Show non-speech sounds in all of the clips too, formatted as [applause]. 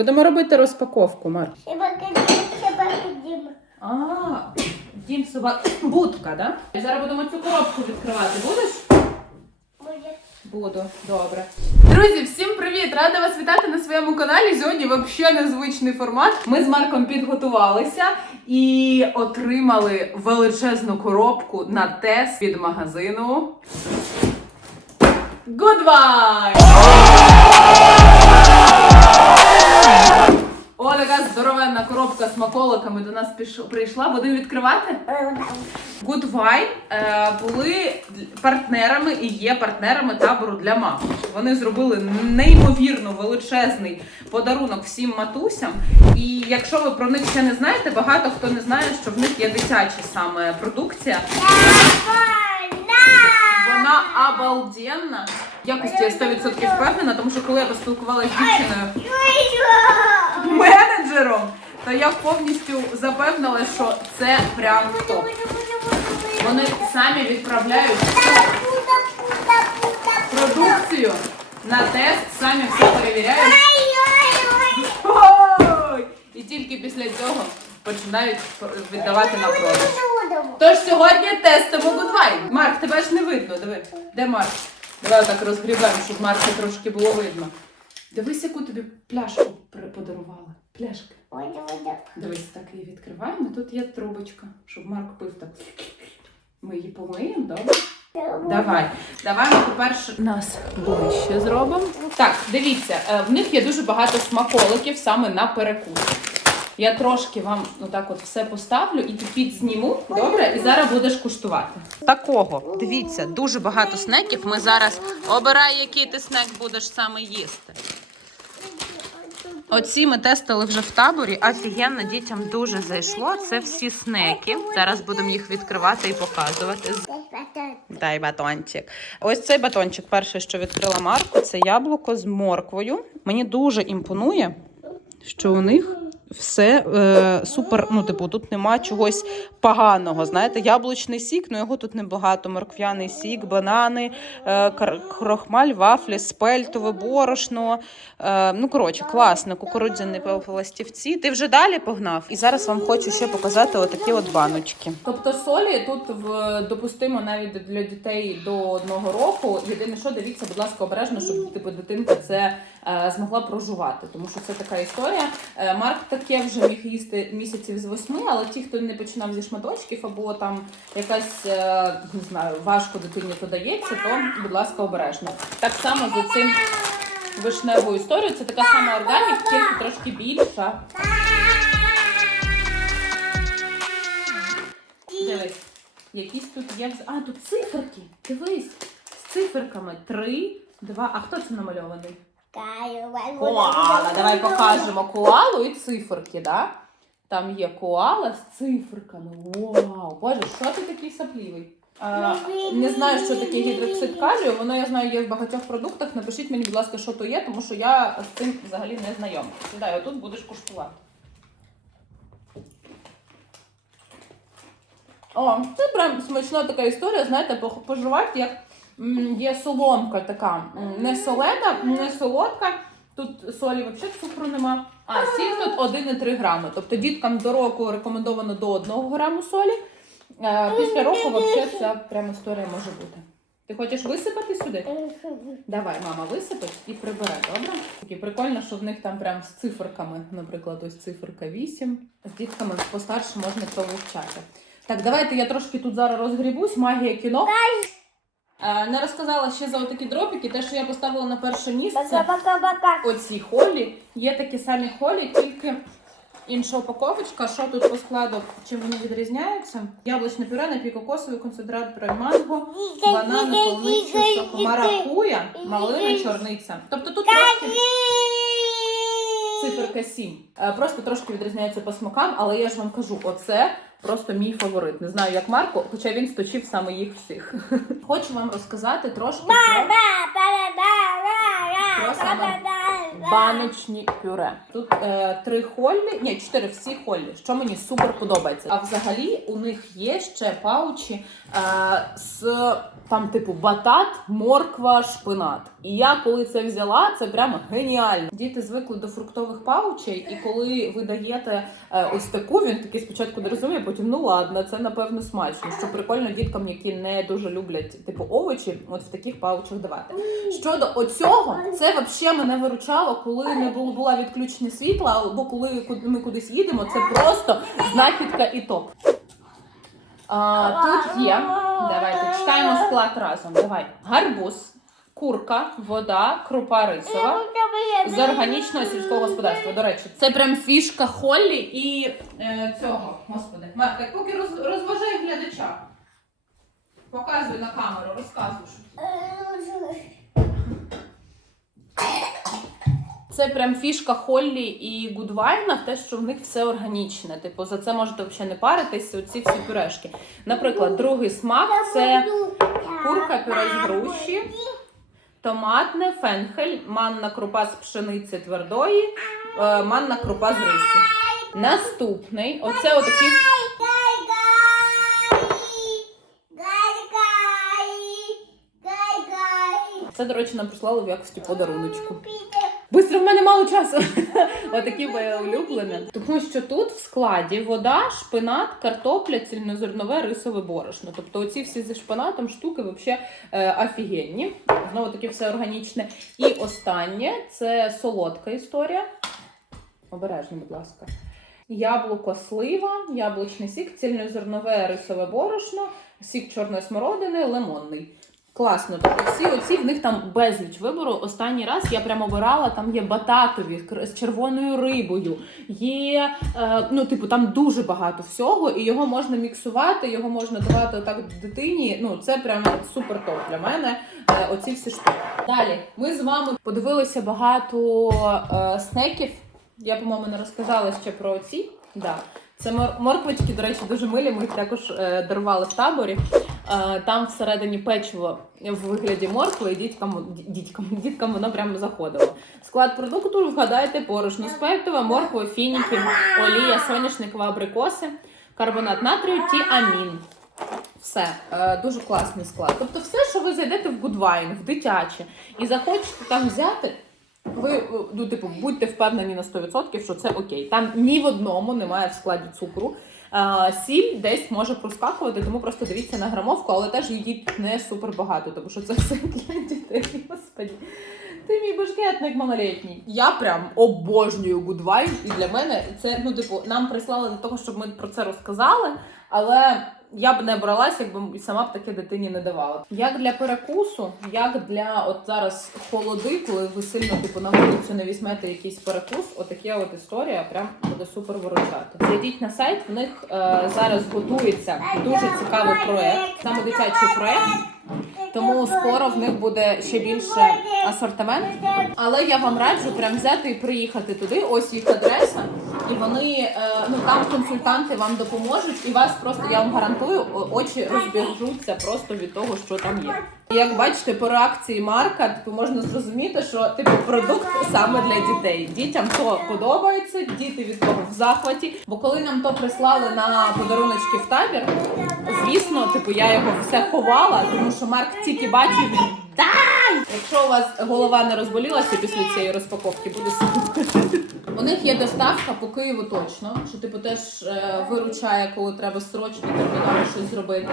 Будемо робити розпаковку, Марк. А, дім собак. Будка, да? Зараз будемо цю коробку відкривати. Будеш? Буду, добре. Друзі, всім привіт! Рада вас вітати на своєму каналі. Сьогодні взагалі незвичний формат. Ми з Марком підготувалися і отримали величезну коробку на тест від магазину. Goodbye! Піш... прийшла. Будемо відкривати? Good Wine е, були партнерами і є партнерами табору для мам. Вони зробили неймовірно величезний подарунок всім матусям. І якщо ви про них ще не знаєте, багато хто не знає, що в них є дитяча саме продукція. Вона обалденна. Якості я 100% впевнена, тому що коли я поспілкувалася з дівчиною менеджером, то я повністю запевнила, що це прям топ. Вони самі відправляють продукцію на тест, самі все перевіряють. І тільки після цього починають віддавати на продаж. Тож сьогодні тестимо Гудвай. Марк, тебе ж не видно, диви. Де Марк? Давай так розгрібемо, щоб Марка трошки було видно. Дивись, яку тобі пляшку подарували. Пляшки. Дивись, так її відкриваємо. Тут є трубочка, щоб Марк пив так. Ми її помиємо, добре? Давай. Давай ми, по-перше, нас ближче зробимо. Так, дивіться, е, в них є дуже багато смаколиків саме на перекус. Я трошки вам отак от все поставлю і під зніму, добре? І зараз будеш куштувати. Такого, дивіться, дуже багато снеків. Ми зараз обирай, який ти снек будеш саме їсти. Оці ми тестили вже в таборі. Офігенно, дітям дуже зайшло. Це всі снеки. Зараз будемо їх відкривати і показувати. Дай батончик. Ось цей батончик, перше, що відкрила Марку, це яблуко з морквою. Мені дуже імпонує, що у них все е, супер. Ну, типу, тут нема чогось поганого. Знаєте, яблучний сік, ну його тут небагато. Морквяний сік, банани, е, крохмаль, вафлі, спельтове борошно. Е, ну, коротше, класно. Кукурудзяні пластівці. Ти вже далі погнав. І зараз вам хочу ще показати отакі от баночки. Тобто солі тут в допустимо навіть для дітей до одного року. Єдине, що дивіться, будь ласка, обережно, щоб типу дитинка це е, змогла прожувати, тому що це така історія. Е, Марк таке вже міг їсти місяців з восьми, але ті, хто не починав зі шматочків або там якась е, не знаю, важко дитині то дається, то будь ласка, обережно. Так само з цим вишневою історією. Це така сама органік, тільки трошки більша. Дивись, якісь тут є. А, тут циферки. Дивись, з циферками. Три, два. А хто це намальований? Коала. Давай покажемо коалу і циферки, да? Там є коала з циферками. Вау! Боже, що ти такий саплівий? А, не знаю, що таке гідроксид калію. Воно я знаю, є в багатьох продуктах. Напишіть мені, будь ласка, що то є, тому що я з цим взагалі не знайома. Сідай, отут будеш куштувати. О, це прям смачна така історія, знаєте, по- пожувати, як є соломка така, не солена, не солодка. Тут солі взагалі цукру нема. А сіль тут 1,3 грами. Тобто діткам до року рекомендовано до 1 граму солі. Е, Після року взагалі ця прям історія може бути. Ти хочеш висипати сюди? Давай, мама, висипать і прибере, добре? Такі прикольно, що в них там прям з циферками, наприклад, ось циферка 8. З дітками постарше можна це вивчати. Так, давайте я трошки тут зараз розгрібусь, магія кіно. Е, Не розказала ще за отакі дропики, те, що я поставила на перше місце. Оці холі. Є такі самі холі, тільки інша упаковочка. Що тут по складу, чим вони відрізняються? Яблучне пюре, напій-кокосовий концентрат пюре манго, банани, сок, маракуя, малина, чорниця. Тобто тут трошки циферка 7. Е, Просто трошки відрізняється по смакам, але я ж вам кажу, оце просто мій фаворит. Не знаю, як Марко, хоча він сточив саме їх всіх. Хочу вам розказати трошки про, про саме баночні пюре. Тут е, три холлі, ні, чотири всі холлі, що мені супер подобається. А взагалі у них є ще паучі е, з там, типу, батат, морква, шпинат. І я коли це взяла, це прямо геніально. Діти звикли до фруктових паучей, і коли ви даєте е, ось таку, він такий спочатку не розуміє, потім ну ладно, це напевно смачно. Що прикольно діткам, які не дуже люблять типу овочі, от в таких паучах давати. Щодо оцього, це взагалі мене виручало, коли не було була відключення світла, або коли ми кудись їдемо. Це просто знахідка і топ. А, тут є. Давайте читаємо склад разом. Давай. Гарбуз, курка, вода, крупа рисова. З органічного сільського господарства. До речі, це прям фішка Холлі і е, цього. Господи, Марк, так поки роз, розважай глядача. Показуй на камеру, розказуй. Це прям фішка Холлі і Гудвайна те, що в них все органічне. Типу, за це можете взагалі не паритися, оці всі пюрешки. Наприклад, другий смак це курка пюре з груші, томатне, фенхель, манна крупа з пшениці твердої, е, манна крупа з рису. Наступний, оце отакий. Це, до речі, нам прислали в якості подаруночку. Бистро в мене мало часу. [laughs] Отакі моє улюблене. Тому що тут в складі вода, шпинат, картопля, цільнозернове, рисове борошно. Тобто оці всі зі шпинатом штуки взагалі е, офігенні. Знову таки все органічне. І останнє це солодка історія. Обережно, будь ласка. Яблуко слива, яблучний сік, цільнозернове рисове борошно, сік чорної смородини, лимонний. Класно, тобто всі оці в них там безліч вибору. Останній раз я прямо обирала, там є бататові з червоною рибою, є е, ну, типу, там дуже багато всього, і його можна міксувати, його можна давати отак дитині. Ну, це прямо супер топ для мене. Е, оці всі штуки. Далі ми з вами подивилися багато е, снеків. Я, по-моєму, не розказала ще про ці. Да. Це мор- морквочки, до речі, дуже милі. Ми їх також е, дарували в таборі. Е, там всередині печиво в вигляді моркви, і діткам, ді- діткам, [laughs] діткам воно прямо заходило. Склад продукту вгадайте порошно спиртове, морква, фініки, олія, соняшникова, абрикоси, карбонат натрію, тіамін. Все, е, дуже класний склад. Тобто, все, що ви зайдете в Гудвайн, в дитяче, і захочете там взяти, ви е, ну, типу, будьте впевнені на 100%, що це окей. Там ні в одному немає в складі цукру. А, Сіль десь може проскакувати, тому просто дивіться на грамовку, але теж її не супер багато, тому що це [laughs] все для дітей. Господі. Ти мій бешкетник малолітній. Я прям обожнюю Гудвайн, і для мене це, ну, типу, нам прислали для того, щоб ми про це розказали, але я б не бралась, якби сама б таке дитині не давала. Як для перекусу, як для от зараз холоди, коли ви сильно типу на вулицю не візьмете якийсь перекус, отаке от історія прям буде супер виручати. Зайдіть на сайт, в них е, зараз готується дуже цікавий проект, саме дитячий проект. Тому скоро в них буде ще більше асортимент. Але я вам раджу прям взяти і приїхати туди. Ось їх адреса, і вони е, ну там консультанти вам допоможуть, і вас просто я вам гарантую, очі розбіжуться просто від того, що там є. Як бачите, по реакції Марка, типу можна зрозуміти, що типу продукт саме для дітей. Дітям то подобається, діти від того в захваті. Бо коли нам то прислали на подаруночки в табір, звісно, типу я його все ховала, тому що Марк тільки бачив. Дай! Якщо у вас голова не розболілася після цієї розпаковки, буде супер. У них є доставка по Києву точно, що типу теж е, виручає, коли треба срочно терміново щось зробити.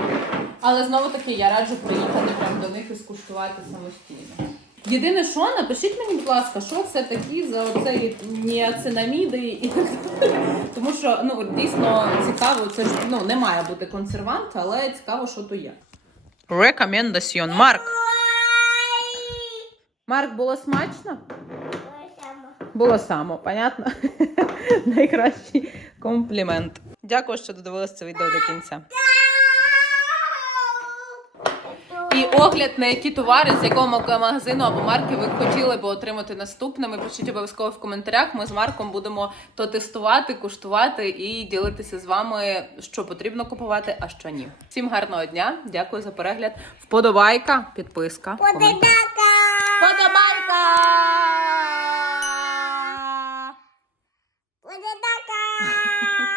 Але знову таки я раджу приїхати прямо до них і скуштувати самостійно. Єдине, що напишіть мені, будь ласка, що це такі за оцей ніацинаміди і. Тому що ну дійсно цікаво, це ж ну не має бути консервант, але цікаво, що то є. Рекомендаціон. Марк. Марк, було смачно? Було само, понятно? [laughs] Найкращий комплімент. Дякую, що додивилися це відео до кінця. І огляд на які товари з якого магазину або марки ви хотіли би отримати наступними. Пишіть обов'язково в коментарях. Ми з Марком будемо то тестувати, куштувати і ділитися з вами, що потрібно купувати, а що ні. Всім гарного дня! Дякую за перегляд. Вподобайка, підписка. коментар. Подобайка! Подобайка!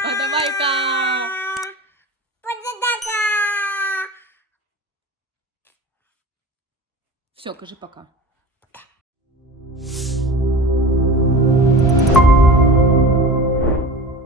Подобайка! Подобайка! Все, кажи пока.